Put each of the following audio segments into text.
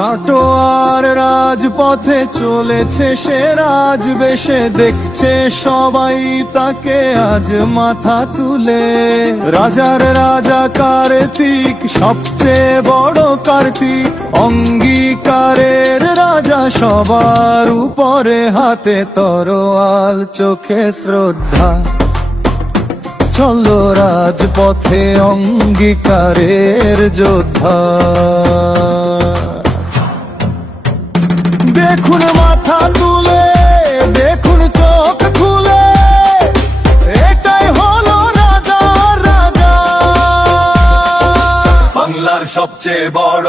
কাটোয়ার রাজপথে চলেছে সে রাজবেশে, দেখছে সবাই তাকে আজ মাথা তুলে। রাজার রাজা কার্তিক, সবচেয়ে বড় কার্তিক, অঙ্গীকারের রাজা সবার উপরে, হাতে তরোয়াল চোখে শ্রদ্ধা। চলো রাজপথে অঙ্গীকারের যোদ্ধা। দেখুন মাথা তুলে, দেখুন চোখ খুলে, এটাই হলো রাজা রাজা। বাংলার সবচেয়ে বড়,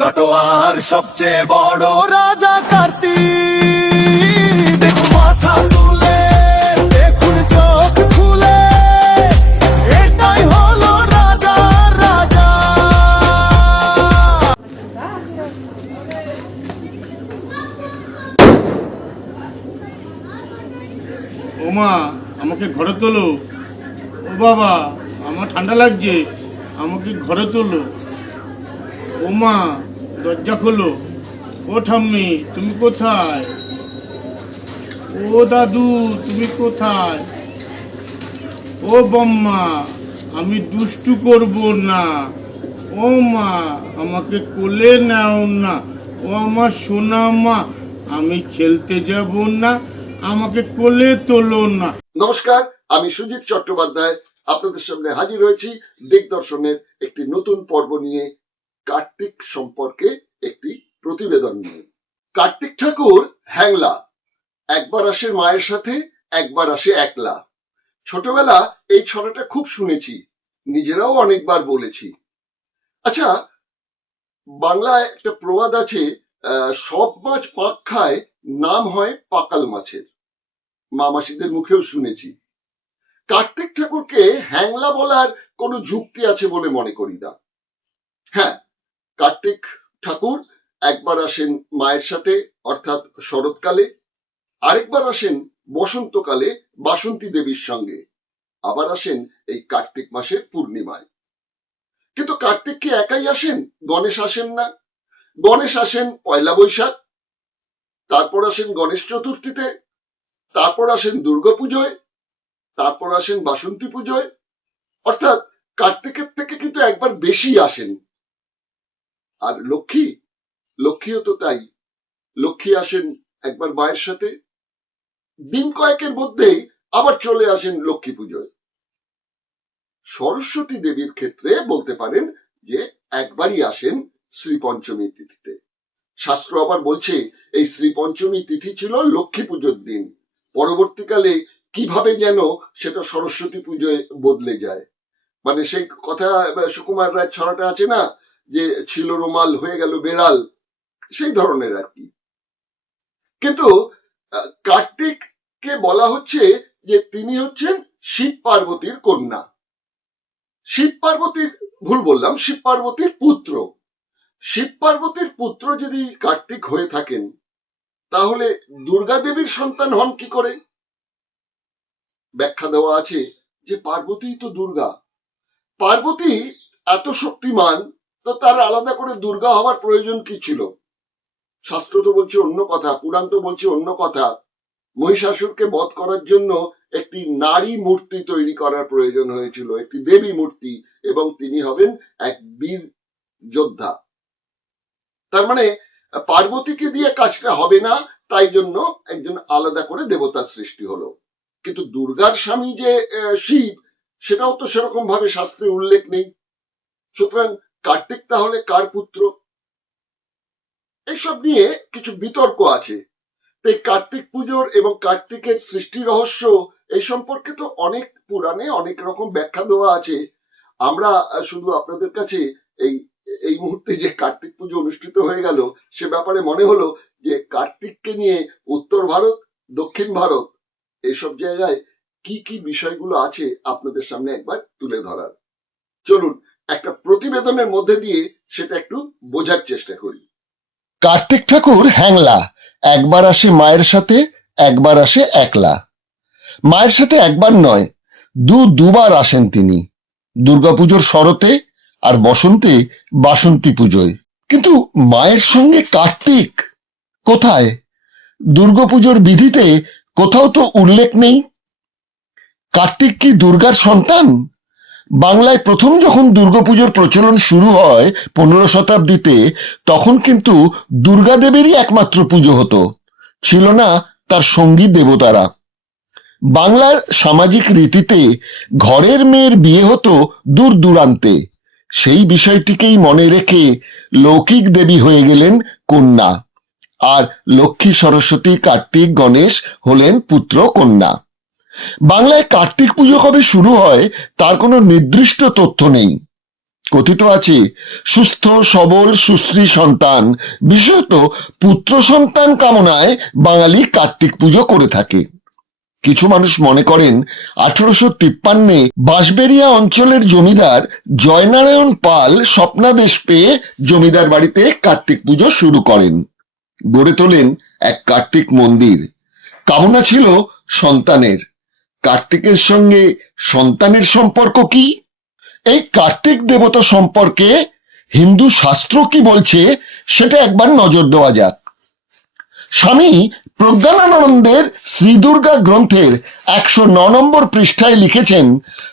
কাটোয়ার সবচেয়ে বড় রাজা কার্তিক। দেখুন মাথা তুলে, দেখুন চোখ খুলে, এটাই হলো রাজা রাজা। ওমা, আমাকে ঘরে তোলো। ও বাবা, আমার ঠান্ডা লাগছে, আমাকে ঘরে তোলো। ওমা, দরজা খোলো। ও ঠাম্মি, তুমি কোথায়? ও দাদু, তুমি কোথায়? ও বম্মা, আমি দুষ্টু করব না। ও মা, আমাকে কোলে নাও না। ও আমার সোনা মা, আমি খেলতে যাব না, আমাকে কোলে তোলো না। নমস্কার, আমি সুজিত চট্টোপাধ্যায় আপনাদের সামনে হাজির হয়েছি দিগদর্শনের একটি নতুন পর্ব নিয়ে, কার্তিক সম্পর্কে একটি প্রতিবেদন নিয়ে। কার্তিক ঠাকুর হ্যাংলা, একবার আসে মায়ের সাথে, একবার আসে একলা। ছোটবেলা এই ছড়াটা খুব শুনেছি, নিজেরাও অনেকবার বলেছি। আচ্ছা, বাংলায় একটা প্রবাদ আছে, সব মাছ পাক খায়, নাম হয় পাকাল মাছের। মামাসিদের মুখেও শুনেছি। কার্তিক ঠাকুরকে হ্যাংলা বলার কোনো যুক্তি আছে বলে মনে করি না। হ্যাঁ, কার্তিক ঠাকুর একবার আসেন মায়ের সাথে অর্থাৎ শরৎকালে, আরেকবার আসেন বসন্তকালে বাসন্তী দেবীর সঙ্গে, আবার আসেন এই কার্তিক মাসের পূর্ণিমায়। কিন্তু কার্তিক কি একাই আসেন? গণেশ আসেন না। গণেশ আসেন পয়লা বৈশাখ, তারপর আসেন গণেশ চতুর্থীতে, তারপর আসেন দুর্গাপুজোয়, তারপর আসেন বাসন্তী পুজোয়। অর্থাৎ কার্তিকের থেকে কিন্তু একবার বেশি আসেন। আর লক্ষ্মীও তো তাই। লক্ষ্মী আসেন একবার মায়ের সাথে, দিন কয়েকের মধ্যেই আবার চলে আসেন লক্ষ্মী পুজোয়। সরস্বতী দেবীর ক্ষেত্রে বলতে পারেন যে একবারই আসেন শ্রী পঞ্চমী তিথিতে। শাস্ত্র আবার বলছে এই শ্রী পঞ্চমী তিথি ছিল লক্ষ্মী পুজোর দিন, পরবর্তীকালে কিভাবে যেন সেটা সরস্বতী পুজোয় বদলে যায়। মানে সেই কথা সুকুমার রায় ছড়াটা আছে না, যে ছিল রুমাল হয়ে গেল বেড়াল, সেই ধরনের আর কি। কিন্তু কার্তিককে বলা হচ্ছে যে তিনি হচ্ছেন শিব পার্বতীর কন্যা। শিব পার্বতীর, ভুল বললাম, শিব পার্বতীর পুত্র। শিব পার্বতীর পুত্র যদি কার্তিক হয়ে থাকেন, তাহলে দুর্গা দেবীর সন্তান হন কি করে? ব্যাখ্যা দেওয়া আছে যে পার্বতী তো দুর্গা। পার্বতী এত শক্তিমান, তো তার আলাদা করে দুর্গা হওয়ার প্রয়োজন কি ছিল? শাস্ত্র তো বলছে অন্য কথা, পুরাণ তো বলছে অন্য কথা। মহিষাসুরকে বধ করার জন্য একটি নারী মূর্তি তৈরি করার প্রয়োজন হয়েছিল, একটি দেবী মূর্তি, এবং তিনি হবেন এক বীর যোদ্ধা। তার মানে পার্বতীকে দিয়ে কাজটা হবে না, তাই জন্য একজন আলাদা করে দেবতার সৃষ্টি হলো। কিন্তু দুর্গার স্বামী যে শিব, সেটাও তো সেরকম ভাবে শাস্ত্রে উল্লেখ নেই। সুতরাং কার্তিক তাহলে কার পুত্র? এইসব নিয়ে কিছু বিতর্ক আছে। তাই কার্তিক পুজোর এবং কার্তিকের সৃষ্টি রহস্য এই সম্পর্কে তো অনেক পুরাণে অনেক রকম ব্যাখ্যা দেওয়া আছে। আমরা শুধু আপনাদের কাছে এই মুহূর্তে যে কার্তিক পুজো অনুষ্ঠিত হয়ে গেল, সে ব্যাপারে মনে হলো যে কার্তিককে নিয়ে উত্তর ভারত, দক্ষিণ ভারত, এইসব জায়গায় কি কি বিষয়গুলো আছে আপনাদের সামনে একবার তুলে ধরার। চলুন একটা প্রতিবেদনের মধ্যে দিয়ে সেটা একটু বোঝার চেষ্টা করি। কার্তিক ঠাকুর হ্যাংলা, একবার আসে মায়ের সাথে, একবার আসে একলা। মায়ের সাথে একবার নয়, দুবার আসেন তিনি, দুর্গাপুজোর শরতে আর বসন্তে বাসন্তী পুজোয়। কিন্তু মায়ের সঙ্গে কার্তিক কোথায়? দুর্গাপুজোর বিধিতে কোথাও তো উল্লেখ নেই। কার্তিক কি দুর্গার সন্তান? বাংলায় প্রথম যখন দুর্গাপুজোর প্রচলন শুরু হয় 15 শতাব্দীতে, তখন কিন্তু দুর্গা দেবীরই একমাত্র পুজো হতো, ছিল না তার সঙ্গী দেবতারা। বাংলার সামাজিক রীতিতে ঘরের মেয়ের বিয়ে হতো দূর দূরান্তে। সেই বিষয়টিকেই মনে রেখে লৌকিক দেবী হয়ে গেলেন কন্যা, আর লক্ষ্মী, সরস্বতী, কার্তিক, গণেশ হলেন পুত্র কন্যা। বাংলায় কার্তিক পুজো কবে শুরু হয় তার কোনো নির্দিষ্ট তথ্য নেই। কথিত আছে সুস্থ সবল সুশ্রী সন্তান, বিশেষত পুত্র সন্তান কামনায় বাঙালি কার্তিক পুজো করে থাকে। কিছু মানুষ মনে করেন 1853 বাঁশবেড়িয়া অঞ্চলের জমিদার জয়নারায়ণ পাল স্বপ্নাদেশ পেয়ে জমিদার বাড়িতে কার্তিক পুজো শুরু করেন, গড়ে তোলেন এক কার্তিক মন্দির। কামনা ছিল সন্তানের। কার্তিকের সঙ্গে সন্তানের সম্পর্ক কি? এই কার্তিক দেবতা সম্পর্কে হিন্দু শাস্ত্র কি বলছে সেটা একবার নজর দেওয়া যাক। স্বামী প্রজ্ঞানানন্দের শ্রী দুর্গা গ্রন্থের 109 নম্বর পৃষ্ঠায় লিখেছেন,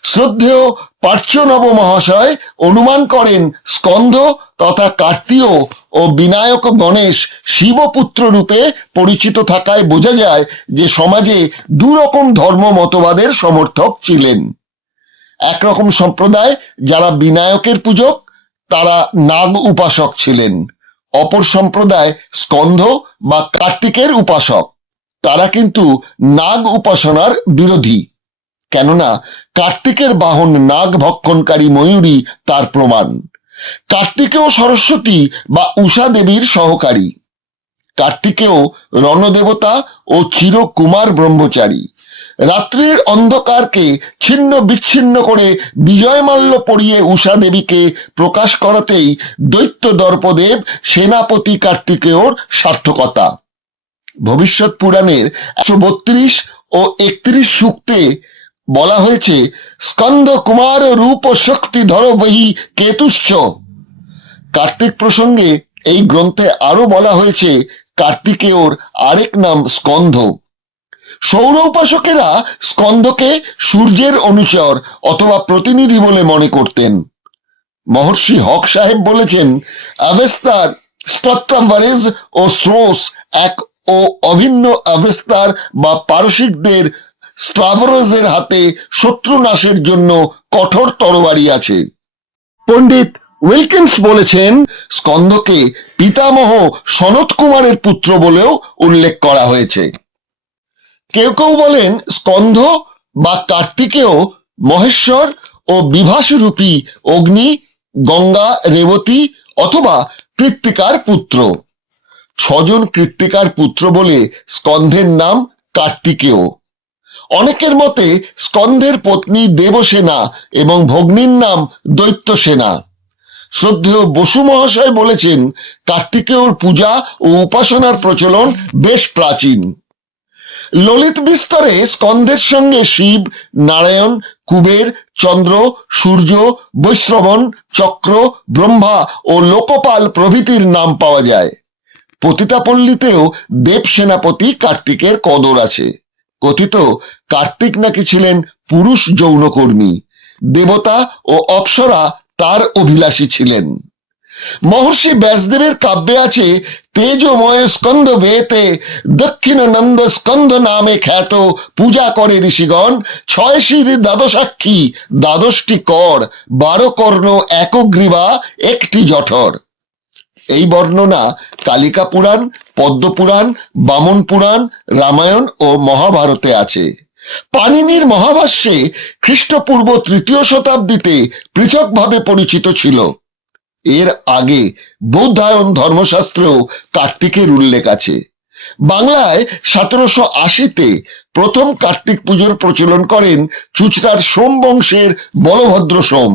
শ্রদ্ধেয় পার্শ্বনব মহাশয় অনুমান করেন স্কন্ধ তথা কার্তিক ও বিনায়ক গণেশ শিবপুত্র রূপে পরিচিত থাকায় বোঝা যায় যে সমাজে দুরকম ধর্ম মতবাদের সমর্থক ছিলেন। একরকম সম্প্রদায় যারা বিনায়কের পূজক, তারা নাগ উপাসক ছিলেন। অপর সম্প্রদায় স্কন্ধ বা কার্তিকের উপাসক, তারা কিন্তু নাগ উপাসনার বিরোধী, কেননা কার্তিকের বাহন নাগ ভক্ষণকারী ময়ূরী তার প্রমাণ। কার্তিকেয় সরস্বতী বা উষা দেবীর সহকারী। কার্তিকেয় রণদেবতা ও চিরকুমার ব্রহ্মচারী। রাত্রির অন্ধকারকে ছিন্ন বিচ্ছিন্ন করে বিজয়মাল্য পরিয়ে উষা দেবীকে প্রকাশ করাতেই দৈত্য দর্পদেব সেনাপতি কার্তিকেয়র সার্থকতা। ভবিষ্যৎ পুরাণের 132 ও 31 সূক্তে বলা হয়েছে, স্কন্দ কুমার রূপ শক্তি ধর বহি কেতুশ্চ। কার্তিক প্রসঙ্গে এই গ্রন্থে আরো বলা হয়েছে কার্তিকেয়র আরেক নাম স্কন্ধ। সৌর উপাসকেরা স্কন্ধকে সূর্যের অনুচর অথবা প্রতিনিধি বলে মনে করতেন। মহর্ষি হক সাহেব বলেছেন, অবেস্তার স্ট্রাভারেজ ও স্রোস এক ও অভিন্ন অবেস্তার বা পারসিকদের স্ট্রাভারেজের হাতে শত্রু নাশের জন্য কঠোর তরবারি আছে। পণ্ডিত উইলকিন্স বলেছেন, স্কন্ধকে পিতামহ সনত কুমারের পুত্র বলেও উল্লেখ করা হয়েছে। কেউ কেউ বলেন স্কন্ধ বা কার্তিকেয় মহেশ্বর ও বিভাসরূপী অগ্নি, গঙ্গা, রেবতী অথবা কৃত্তিকার পুত্র। 6 জন কৃত্তিকার পুত্র বলে স্কন্ধের নাম কার্তিকেয়। অনেকের মতে স্কন্ধের পত্নী দেবসেনা এবং ভগ্নীর নাম দৈত্যসেনা। শ্রদ্ধেয় বসু মহাশয় বলেছেন, কার্তিকেয়র পূজা ও উপাসনার প্রচলন বেশ প্রাচীন। ললিত বিস্তরে স্কন্ধের সঙ্গে শিব, নারায়ণ, কুবের, চন্দ্র, সূর্য, বৈশ্রবণ, চক্র, ব্রহ্মা ও লোকপাল প্রভৃতির নাম পাওয়া যায়। পতিতাপল্লীতেও দেব সেনাপতি কার্তিকের কদর আছে। কথিত কার্তিক নাকি ছিলেন পুরুষ যৌনকর্মী, দেবতা ও অপ্সরা তার অভিলাষী ছিলেন। মহর্ষি ব্যাসদেবের কাব্যে আছে, তেজময় স্কন্ধ বেতে দক্ষিণ নন্দ স্কন্ধ নামে খ্যাত পূজা করে ঋষিগণ, 6 শির দ্বাদশাক্ষী 12টি কর, 12 কর্ণ একগ্রীবা 1টি জঠর। এই বর্ণনা কালিকা পুরাণ, পদ্মপুরাণ, বামন পুরাণ, রামায়ণ ও মহাভারতে আছে। পাণিনির মহাভাষ্যে খ্রিস্টপূর্ব 3য় শতাব্দীতে পৃথকভাবে পরিচিত ছিল। এর আগে বৌদ্ধায়ন ধর্মশাস্ত্রেও কার্তিকের উল্লেখ আছে। বাংলায় 1780-তে প্রথম কার্তিক পুজোর প্রচলন করেন চুঁচড়ার সোম বংশের বলভদ্র সোম।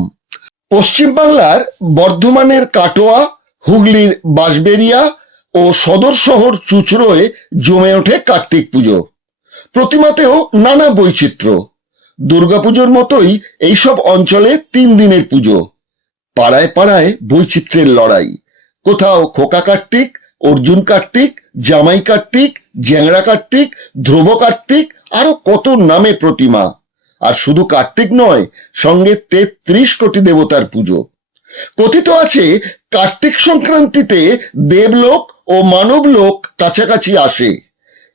পশ্চিম বাংলার বর্ধমানের কাটোয়া, হুগলির বাঁশবেড়িয়া ও সদর শহর চুঁচড়োয় জমে ওঠে কার্তিক পুজো। প্রতিমাতেও নানা বৈচিত্র্য। দুর্গাপুজোর মতোই এইসব অঞ্চলে 3 দিনের পুজো। পাড়ায় পাড়ায় বৈচিত্র্যের লড়াই। কোথাও খোকা কার্তিক, অর্জুন কার্তিক, জামাই কার্তিক, জ্যাংড়া কার্তিক, ধ্রুব কার্তিক, আরো কত নামে প্রতিমা। আর শুধু কার্তিক নয়, সঙ্গে 33 কোটি দেবতার পুজো। কথিত আছে কার্তিক সংক্রান্তিতে দেবলোক ও মানবলোক কাছাকাছি আসে।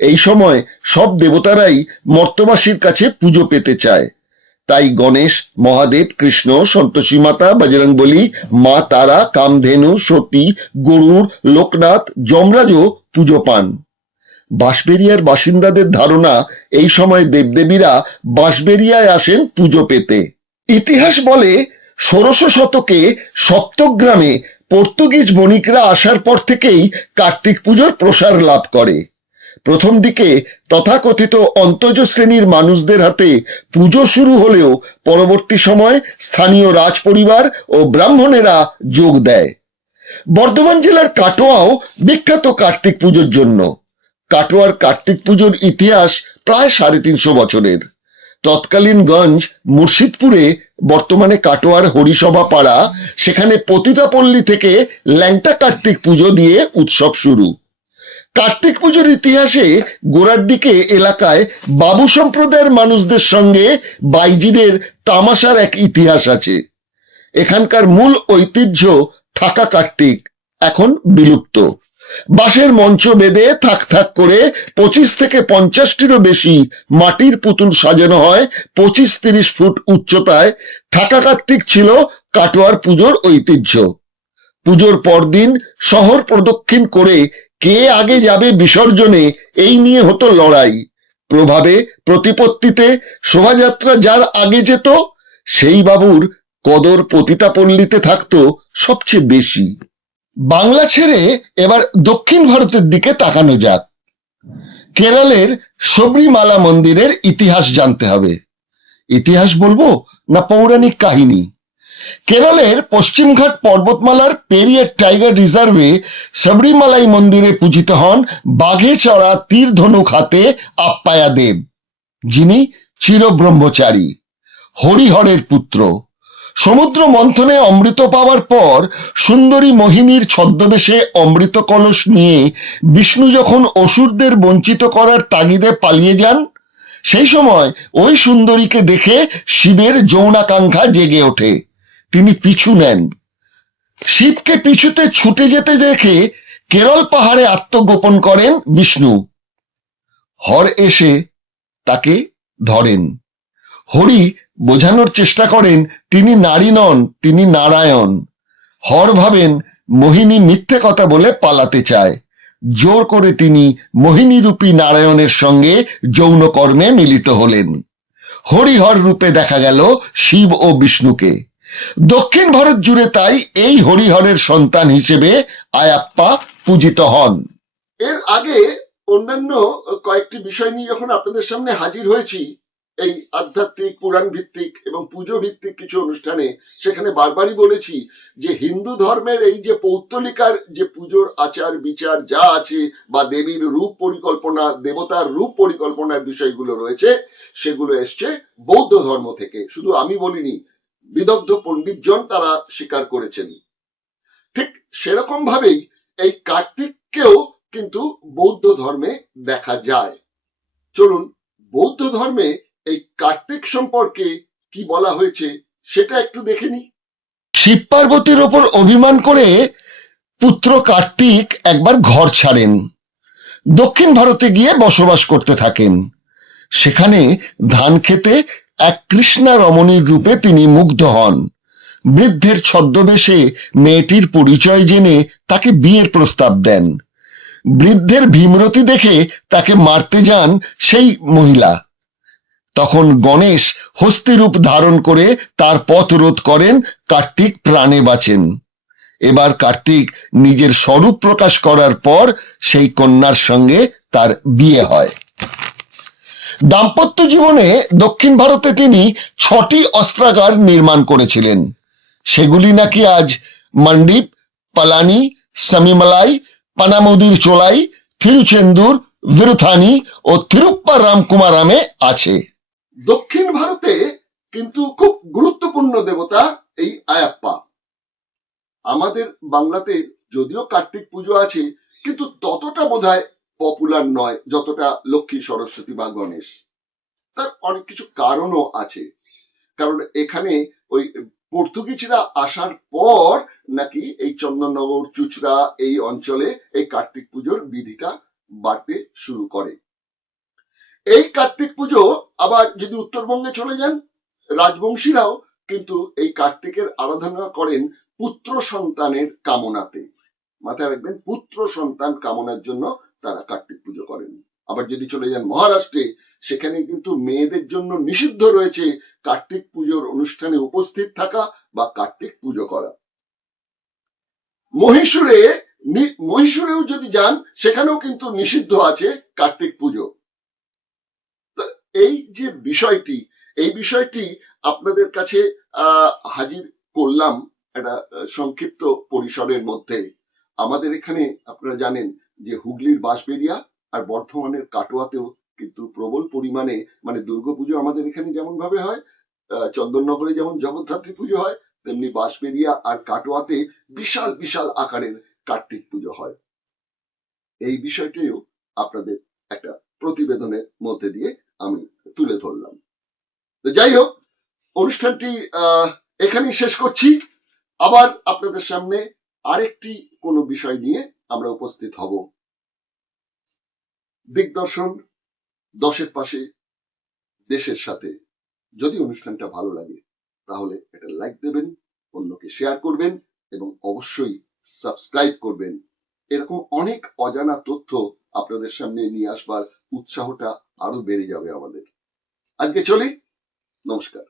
এই সময় সব দেবতারাই মর্তবাসীর কাছে পুজো পেতে চায়। তাই গণেশ, মহাদেব, কৃষ্ণ, সন্তোষী মাতা, বজরংবলী, মা তারা, কামধেনু, সতী, গরুড়, লোকনাথ, যমরাজও পুজো পান। বাঁশবেড়িয়ার বাসিন্দাদের ধারণা এই সময় দেবদেবীরা বাঁশবেড়িয়ায় আসেন পুজো পেতে। ইতিহাস বলে 1600 শতকে সপ্তগ্রামে পর্তুগিজ বণিকরা আসার পর থেকেই কার্তিক পুজোর প্রসার লাভ করে। প্রথম দিকে তথাকথিত অন্তজ শ্রেণীর মানুষদের হাতে পুজো শুরু হলেও পরবর্তী সময় স্থানীয় রাজ পরিবার ও ব্রাহ্মণেরা যোগ দেয়। বর্ধমান জেলার কাটোয়াও বিখ্যাত কার্তিক পুজোর জন্য। কাটোয়ার কার্তিক পুজোর ইতিহাস প্রায় 350 বছরের। তৎকালীন গঞ্জ মুর্শিদপুরে, বর্তমানে কাটোয়ার হরিসভা পাড়া, সেখানে পতিতাপল্লী থেকে ল্যাংটা কার্তিক পুজো দিয়ে উৎসব শুরু। কার্তিক পুজোর ইতিহাসে গোড়ার দিকে এলাকায় বাবু সম্প্রদায়ের মানুষদের সঙ্গে বাইজিদের তামাশার এক ইতিহাস আছে। এখানকার মূল ঐতিহ্য থাকা কার্তিক এখন বিলুপ্ত। বাঁশের মঞ্চ বেঁধে থাক থাক করে 25 থেকে 50টিরও বেশি মাটির পুতুল সাজানো হয় 25-30 ফুট উচ্চতায়। থাকা কার্তিক ছিল কাটোয়ার পুজোর ঐতিহ্য। পুজোর পরদিন শহর প্রদক্ষিণ করে কে আগে যাবে বিসর্জনে, এই নিয়ে হতো লড়াই। প্রভাবে প্রতিপত্তিতে শোভাযাত্রা যার আগে যেত সেই বাবুর কদর পতিতাপল্লীতে থাকতো সবচেয়ে বেশি। বাংলা ছেড়ে এবার দক্ষিণ ভারতের দিকে তাকানো যাক। কেরলের শবরীমালা মন্দিরের ইতিহাস জানতে হবে। ইতিহাস বলবো না পৌরাণিক কাহিনী? কেরলের পশ্চিমঘাট পর্বতমালার পেরিয়ার টাইগার রিজার্ভে শবরীমালাই মন্দিরে পূজিত হন বাঘে চড়া তীর ধনুক হাতে আপ্পায়া দেব, যিনি চিরব্রহ্মচারী, হরিহরের পুত্র। সমুদ্র মন্থনে অমৃত পাওয়ার পর সুন্দরী মোহিনীর ছদ্মবেশে অমৃত কলস নিয়ে বিষ্ণু যখন অসুরদের বঞ্চিত করার তাগিদে পালিয়ে যান, সেই সময় ওই সুন্দরীকে দেখে শিবের যৌনাকাঙ্ক্ষা জেগে ওঠে। তিনি পিছু নেন। শিবকে পিছুতে ছুটে যেতে দেখে কেরল পাহাড়ে আত্মগোপন করেন বিষ্ণু। হর এসে তাকে ধরেন। হরি বোঝানোর চেষ্টা করেন তিনি নারী নন, তিনি নারায়ণ। হর ভাবেন মোহিনী মিথ্যে কথা বলে পালাতে চায়। জোর করে তিনি মোহিনীরূপী নারায়ণের সঙ্গে যৌনকর্মে মিলিত হলেন। হরিহর রূপে দেখা গেল শিব ও বিষ্ণুকে। দক্ষিণ ভারত জুড়ে তাই এই হরিহরের সন্তান হিসেবে আয়াপ্পা পূজিত হন। এর আগে অন্যান্য কয়েকটি বিষয় নিয়ে যখন আপনাদের সামনে হাজির হয়েছি, এই আধ্যাত্মিক, পুরাণ ভিত্তিক এবং পুজো ভিত্তিক কিছু অনুষ্ঠানে, সেখানে বারবারই বলেছি যে হিন্দু ধর্মের এই যে পৌত্তলিকার যে পুজোর আচার বিচার যা আছে, বা দেবীর রূপ পরিকল্পনা, দেবতার রূপ পরিকল্পনার বিষয়গুলো রয়েছে, সেগুলো এসছে বৌদ্ধ ধর্ম থেকে। শুধু আমি বলিনি, বিদগ্ধ পণ্ডিতজন তারা স্বীকার করেছেন। ঠিক সেরকম ভাবেই এই কার্তিককেও কিন্তু বৌদ্ধ ধর্মে দেখা যায়। চলুন বৌদ্ধ ধর্মে এই কার্তিক সম্পর্কে কি বলা হয়েছে সেটা একটু দেখে নি। শিব পার্বতীর ওপর অভিমান করে পুত্র কার্তিক একবার ঘর ছাড়েন, দক্ষিণ ভারতে গিয়ে বসবাস করতে থাকেন। সেখানে ধান খেতে এক কৃষ্ণা রমণীর রূপে তিনি মুগ্ধ হন। বৃদ্ধের ছদ্মবেশে মেয়েটির পরিচয় জেনে তাকে বিয়ের প্রস্তাব দেন। বৃদ্ধের ভীমরতি দেখে তাকে মারতে যান সেই মহিলা। তখন গণেশ হস্তিরূপ ধারণ করে তার পথ রোধ করেন, কার্তিক প্রাণে বাঁচেন। এবার কার্তিক নিজের স্বরূপ প্রকাশ করার পর সেই কন্যার সঙ্গে তার বিয়ে হয়। দাম্পত্য জীবনে দক্ষিণ ভারতে তিনি 6টি অস্ত্রাগার নির্মাণ করেছিলেন। সেগুলি নাকি আজ মন্ডিপ, পালানি, সামিমালাই, পানামুদির চোলাই, থিরুচেন্দুর, বিরুথানি ও তিরুপ্পারামকুমারামে আছে। দক্ষিণ ভারতে কিন্তু খুব গুরুত্বপূর্ণ দেবতা এই আয়াপ্পা। আমাদের বাংলাতে যদিও কার্তিক পুজো আছে, কিন্তু ততটা বোধহয় পপুলার নয় যতটা লক্ষ্মী, সরস্বতী বা গণেশ। তার অনেক কিছু কারণও আছে। কারণ এখানে ওই পর্তুগিজরা আসার পর নাকি এই চন্দননগর, চুচড়া এই অঞ্চলে এই কার্তিক পুজোর বিধিটা বাড়তে শুরু করে। এই কার্তিক পুজো আবার যদি উত্তরবঙ্গে চলে যান, রাজবংশীরাও কিন্তু এই কার্তিকের আরাধনা করেন পুত্র সন্তানের কামনাতে। মাথায় রাখবেন, পুত্র সন্তান কামনার জন্য তারা কার্তিক পুজো করেন। আবার যদি চলে যান মহারাষ্ট্রে, সেখানে কিন্তু মেয়েদের জন্য নিষিদ্ধ রয়েছে কার্তিক পুজোর অনুষ্ঠানে উপস্থিত থাকা বা কার্তিক পুজো করা। মহীশূরেও যদি যান, সেখানেও কিন্তু নিষিদ্ধ আছে কার্তিক পুজো। এই যে বিষয়টি, এই বিষয়টি আপনাদের কাছে হাজির করলাম একটা সংক্ষিপ্ত পরিসরের মধ্যে। আমাদের এখানে আপনারা জানেন যে হুগলির বাঁশবেড়িয়া আর বর্ধমানের কাটোয়াতেও কিন্তু প্রবল পরিমাণে, মানে দুর্গাপুজো আমাদের এখানে যেমন ভাবে হয়, চন্দননগরে যেমন জগদ্ধাত্রী পুজো হয়, তেমনি বাঁশবেড়িয়া আর কাটোয়াতে বিশাল বিশাল আকারের কার্তিক পুজো হয়। এই বিষয়টিও আপনাদের একটা প্রতিবেদনের মধ্যে দিয়ে আমি তুলে ধরলাম। তো যাই হোক, অনুষ্ঠানটি এখানেই শেষ করছি। আবার আপনাদের সামনে আরেকটি কোনো বিষয় নিয়ে আমরা উপস্থিত হব। দিগদর্শন, দশের পাশে, দেশের সাথে। যদি অনুষ্ঠানটা ভালো লাগে তাহলে এটা লাইক দেবেন, অন্যকে শেয়ার করবেন এবং অবশ্যই সাবস্ক্রাইব করবেন। এরকম অনেক অজানা তথ্য আপনাদের সামনে নিয়ে আসবার উৎসাহটা আরো বেড়ে যাবে আমাদের। আজকে চলি, নমস্কার।